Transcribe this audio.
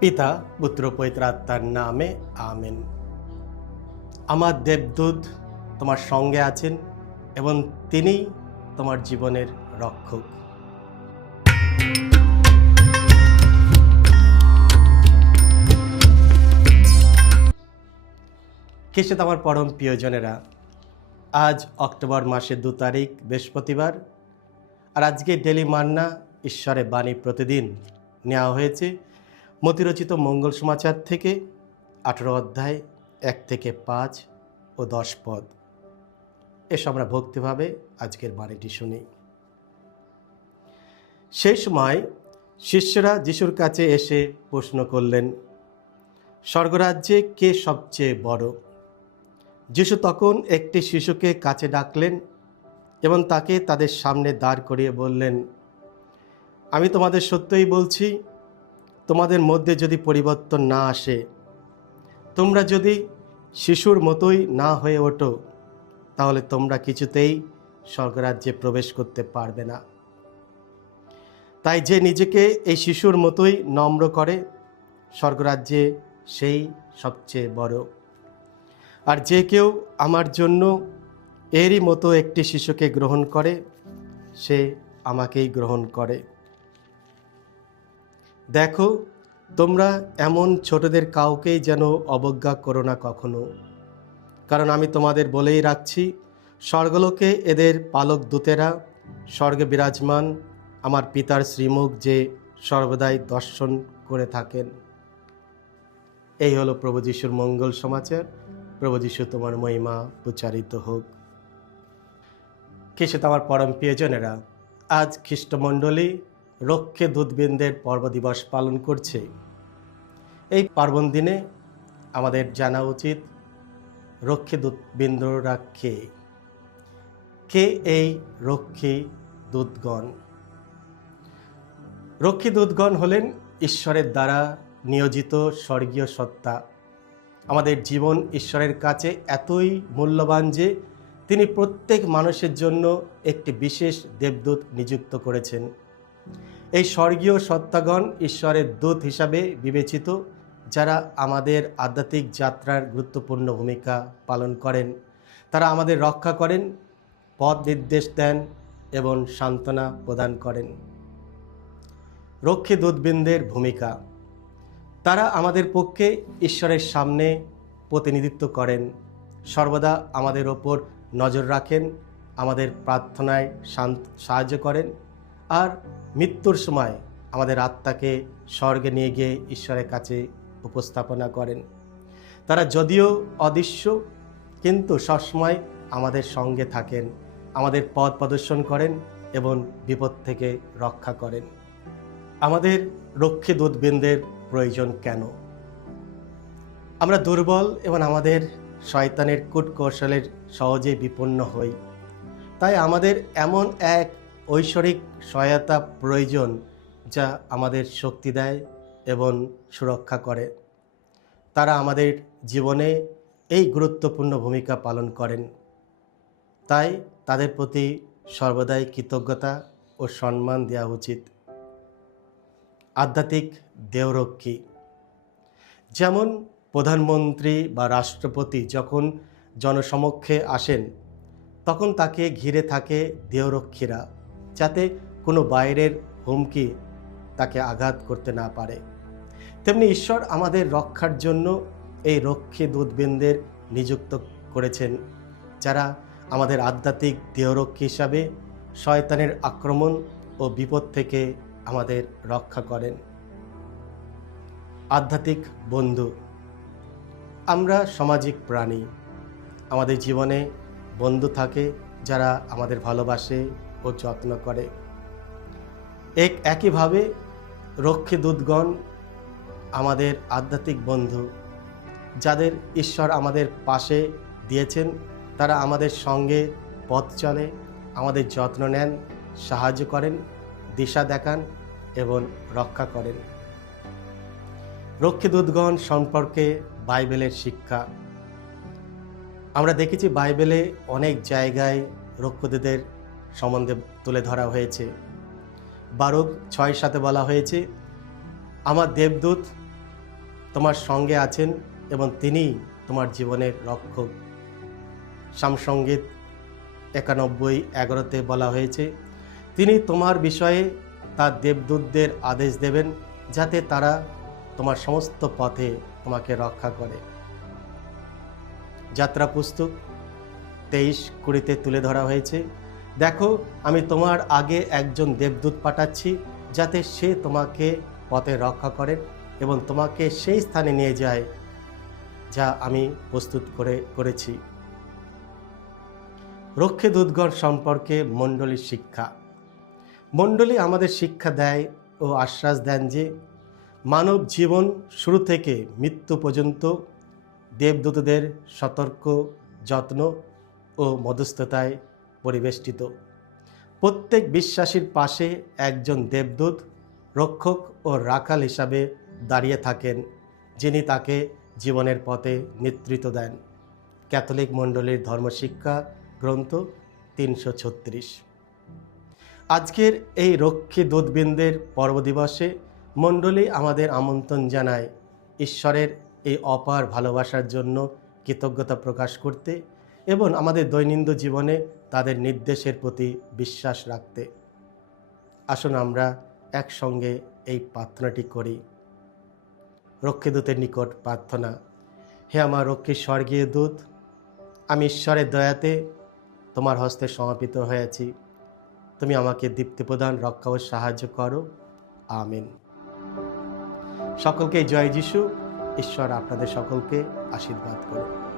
পিতা পুত্র পবিত্র আত্মার নামে আমেন। আমার দেবদূত তোমার সঙ্গে আছেন এবং তিনি তোমার জীবনের রক্ষক। খ্রিস্টে আমার পরম প্রিয়জনেরা, আজ অক্টোবর মাসের 2 তারিখ বৃহস্পতিবার, আর আজকে ডেলি মান্না ঈশ্বরের বাণী প্রতিদিন নেওয়া হয়েছে মতিরচিত মঙ্গল সমাচার থেকে 18 অধ্যায় 1 থেকে 5 ও 10 পদ। এসব আমরা ভক্তিভাবে আজকের বাণীটি শুনি। সেই সময় শিষ্যরা যিশুর কাছে এসে প্রশ্ন করলেন, স্বর্গরাজ্যে কে সবচেয়ে বড়? যিশু তখন একটি শিশুকে কাছে ডাকলেন এবং তাকে তাদের সামনে দাঁড় করিয়ে বললেন, আমি তোমাদের সত্যই বলছি, তোমাদের মধ্যে যদি পরিবর্তন না আসে, তোমরা যদি শিশুর মতোই না হয়ে ওঠো, তাহলে তোমরা কিছুতেই স্বর্গরাজ্যে প্রবেশ করতে পারবে না। তাই যে নিজেকে এই শিশুর মতোই নম্র করে, স্বর্গরাজ্যে সেই সবচেয়ে বড়। আর যে কেউ আমার জন্য এরই মতো একটি শিশুকে গ্রহণ করে, সে আমাকেই গ্রহণ করে। দেখো, তোমরা এমন ছোটদের কাউকেই যেন অবজ্ঞা করো না কখনো, কারণ আমি তোমাদের বলেই রাখছি, স্বর্গলোকে এদের পালক দূতেরা স্বর্গে বিরাজমান আমার পিতার শ্রীমুখ যে সর্বদাই দর্শন করে থাকেন। এই হলো প্রভু যিশুর মঙ্গল সমাচার। প্রভু যিশু তোমার মহিমা উচ্চারিত হোক। খ্রিস্টে আমার পরম প্রিয়জনেরা, আজ খ্রিস্টমণ্ডলী রক্ষে দূতবৃন্দের পর্ব দিবস পালন করছে। এই পার্বণ দিনে আমাদের জানা উচিত রক্ষী দূতবৃন্দরা কে? কে এই রক্ষী দূতগণ? রক্ষী দূতগণ হলেন ঈশ্বরের দ্বারা নিয়োজিত স্বর্গীয় সত্তা। আমাদের জীবন ঈশ্বরের কাছে এতই মূল্যবান যে তিনি প্রত্যেক মানুষের জন্য একটি বিশেষ দেবদূত নিযুক্ত করেছেন। এই স্বর্গীয় সত্তাগণ ঈশ্বরের দূত হিসাবে বিবেচিত, যারা আমাদের আধ্যাত্মিক যাত্রার গুরুত্বপূর্ণ ভূমিকা পালন করেন। তারা আমাদের রক্ষা করেন, পথ নির্দেশ দেন এবং সান্ত্বনা প্রদান করেন। রক্ষী দূতবৃন্দের ভূমিকা: তারা আমাদের পক্ষে ঈশ্বরের সামনে প্রতিনিধিত্ব করেন, সর্বদা আমাদের ওপর নজর রাখেন, আমাদের প্রার্থনায় সাহায্য করেন, আর মৃত্যুর সময় আমাদের আত্মাকে স্বর্গে নিয়ে গিয়ে ঈশ্বরের কাছে উপস্থাপনা করেন। তারা যদিও অদৃশ্য, কিন্তু সবসময় আমাদের সঙ্গে থাকেন, আমাদের পথ প্রদর্শন করেন এবং বিপদ থেকে রক্ষা করেন। আমাদের রক্ষী দূতবৃন্দের প্রয়োজন কেন? আমরা দুর্বল এবং আমাদের শয়তানের কূটকৌশলের সহজেই বিপন্ন হই। তাই আমাদের এমন এক ঐশ্বরিক সহায়তা প্রয়োজন, যা আমাদের শক্তি দেয় এবং সুরক্ষা করে। তারা আমাদের জীবনে এই গুরুত্বপূর্ণ ভূমিকা পালন করেন। তাই তাদের প্রতি সর্বদাই কৃতজ্ঞতা ও সম্মান দেওয়া উচিত। আধ্যাত্মিক দেহরক্ষী: যেমন প্রধানমন্ত্রী বা রাষ্ট্রপতি যখন জনসমক্ষে আসেন, তখন তাকে ঘিরে থাকে দেহরক্ষীরা, যাতে কোনো বাইরের হুমকি তাকে আঘাত করতে না পারে। তেমনি ঈশ্বর আমাদের রক্ষার জন্য এই রক্ষী দূতবৃন্দের নিযুক্ত করেছেন, যারা আমাদের আধ্যাত্মিক দেহরক্ষী হিসাবে শয়তানের আক্রমণ ও বিপদ থেকে আমাদের রক্ষা করেন। আধ্যাত্মিক বন্ধু: আমরা সামাজিক প্রাণী। আমাদের জীবনে বন্ধু থাকে যারা আমাদের ভালোবাসে ও যত্ন করে। একইভাবে রক্ষী দূতগণ আমাদের আধ্যাত্মিক বন্ধু, যাদের ঈশ্বর আমাদের পাশে দিয়েছেন। তারা আমাদের সঙ্গে পথ চলে, আমাদের যত্ন নেন, সাহায্য করেন, দিশা দেখান এবং রক্ষা করেন। রক্ষী দূতগণ সম্পর্কে বাইবেলের শিক্ষা: আমরা দেখেছি বাইবেলে অনেক জায়গায় রক্ষীদূতদের সম্বন্ধে তুলে ধরা হয়েছে। বারুক 6:7 বলা হয়েছে, আমার দেবদূত তোমার সঙ্গে আছেন এবং তিনিই তোমার জীবনের রক্ষক। সামসঙ্গীত 91:11 বলা হয়েছে, তিনি তোমার বিষয়ে তার দেবদূতদের আদেশ দেবেন যাতে তারা তোমার সমস্ত পথে তোমাকে রক্ষা করে। যাত্রা পুস্তক 23:20 তুলে ধরা হয়েছে, দেখো আমি তোমার আগে একজন দেবদূত পাঠাচ্ছি যাতে সে তোমাকে পথে রক্ষা করে এবং তোমাকে সেই স্থানে নিয়ে যায় যা আমি প্রস্তুত করেছি। রক্ষী দূতগণ সম্পর্কে মণ্ডলীর শিক্ষা। মণ্ডলী আমাদের শিক্ষা দেয় ও আশ্বাস দেন যে মানব জীবন শুরু থেকে মৃত্যু পর্যন্ত দেবদূতদের সতর্ক যত্ন ও মধ্যস্থতায় পরিবেষ্টিত। প্রত্যেক বিশ্বাসীর পাশে একজন দেবদূত রক্ষক ও রাখাল হিসাবে দাঁড়িয়ে থাকেন, যিনি তাকে জীবনের পথে নেতৃত্ব দেন। ক্যাথলিক মণ্ডলীর ধর্মশিক্ষা গ্রন্থ 336। আজকের এই রক্ষী দূতবৃন্দের পর্ব দিবসে মণ্ডলী আমাদের আমন্ত্রণ জানায় ঈশ্বরের এই অপার ভালোবাসার জন্য কৃতজ্ঞতা প্রকাশ করতে এবং আমাদের দৈনন্দিন জীবনে তাদের নির্দেশের প্রতি বিশ্বাস রাখতে। আসুন আমরা একসঙ্গে এই প্রার্থনাটি করি। রক্ষীদূতের নিকট প্রার্থনা। হে আমার রক্ষী স্বর্গীয় দূত, আমি ঈশ্বরের দয়াতে তোমার হস্তে সমর্পিত হয়েছি। তুমি আমাকে দীপ্তি প্রদান, রক্ষা ও সাহায্য করো। আমিন। সকলকে জয় যিশু। ঈশ্বর আপনাদের সকলকে আশীর্বাদ করুন।